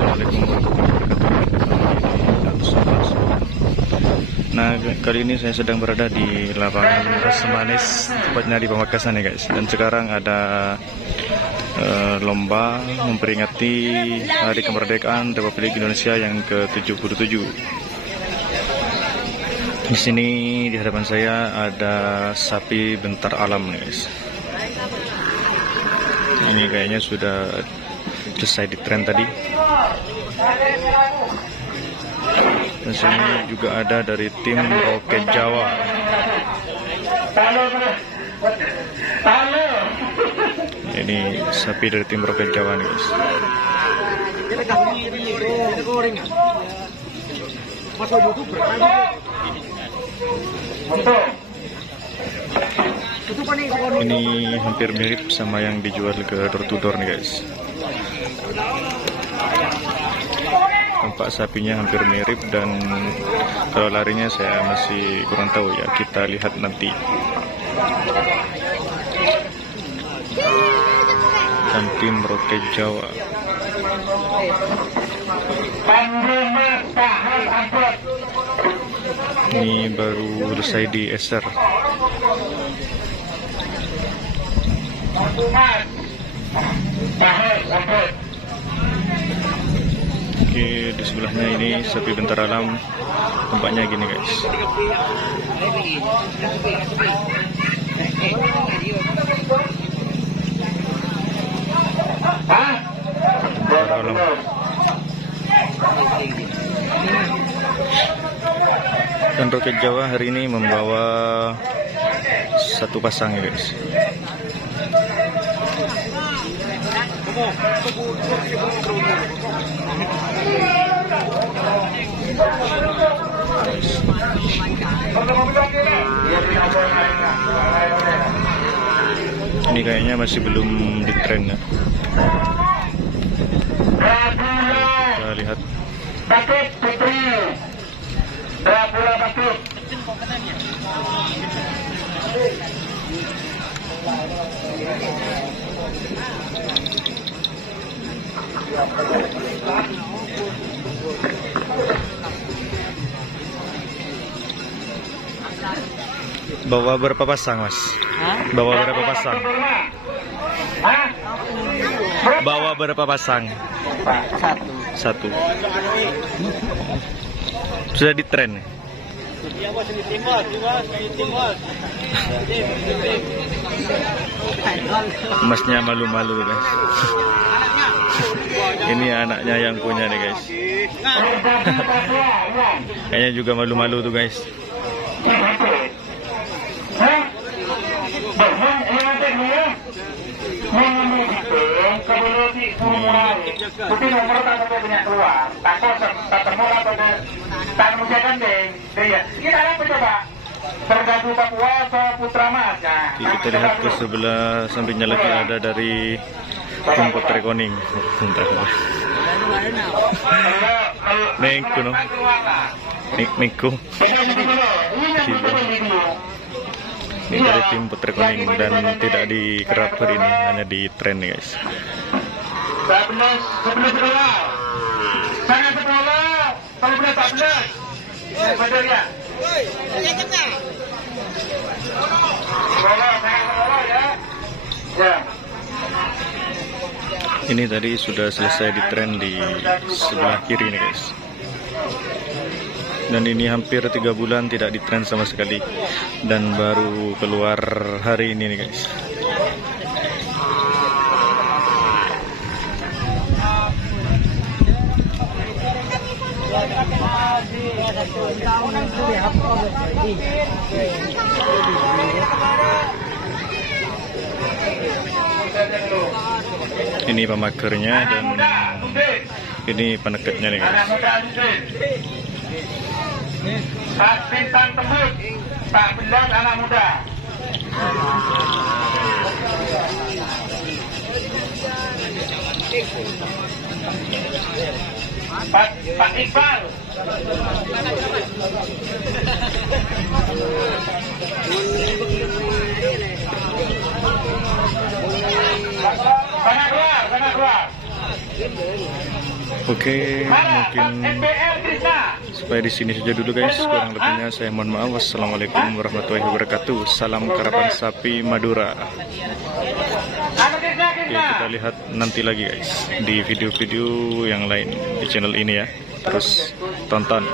Assalamualaikum warahmatullahi wabarakatuh. Nah, kali ini saya sedang berada di lapangan Semanis, tepatnya di Pamekasan ya guys. Dan sekarang ada lomba memperingati Hari Kemerdekaan Republik Indonesia yang ke-77. Di sini di hadapan saya ada sapi bentar alam nih guys. Ini kayaknya sudah selesai di tren tadi. Dan sini juga ada dari tim Roket Jawa. Ini sapi dari tim Roket Jawa nih guys. Ini hampir mirip sama yang dijual ke door to door nih guys. Tampak sapinya hampir mirip, dan kalau larinya saya masih kurang tahu ya, kita lihat nanti. Dan tim Roket Jawa. Ini baru selesai dieser. Oke, di sebelahnya ini sapi bentar alam, tampaknya gini guys. Bentar alam. Dan Roket Jawa hari ini membawa satu pasang ya guys. Ini kayaknya masih belum di tren ya. Kita lihat. Bawa berapa pasang mas? Bawa berapa pasang? Bawa berapa pasang? Satu. Sudah di tren. Masnya malu-malu guys. Ini anaknya yang punya nih guys. Kayaknya juga malu-malu tuh guys. Kita lihat ke sebelah sampingnya lagi ada dari tim Putra Koning. Nengku no. Nengku. Ini dari tim Putra Koning dan tidak di kerap hari ini, hanya di tren nih guys. Ini tadi sudah selesai di tren di sebelah kiri nih guys. Dan ini hampir 3 bulan tidak di tren sama sekali, dan baru keluar hari ini nih guys. Ini pemakernya dan ini peneketnya nih guys. Pak Bintang Tembus, Pak Belas anak muda. Pak Iqbal. Sana keluar. Oke, mungkin supaya di sini saja dulu guys. Kurang lebihnya saya mohon maaf. Wassalamualaikum warahmatullahi wabarakatuh. Salam karapan sapi Madura. Oke, kita lihat nanti lagi guys di video-video yang lain di channel ini ya. Terus tonton.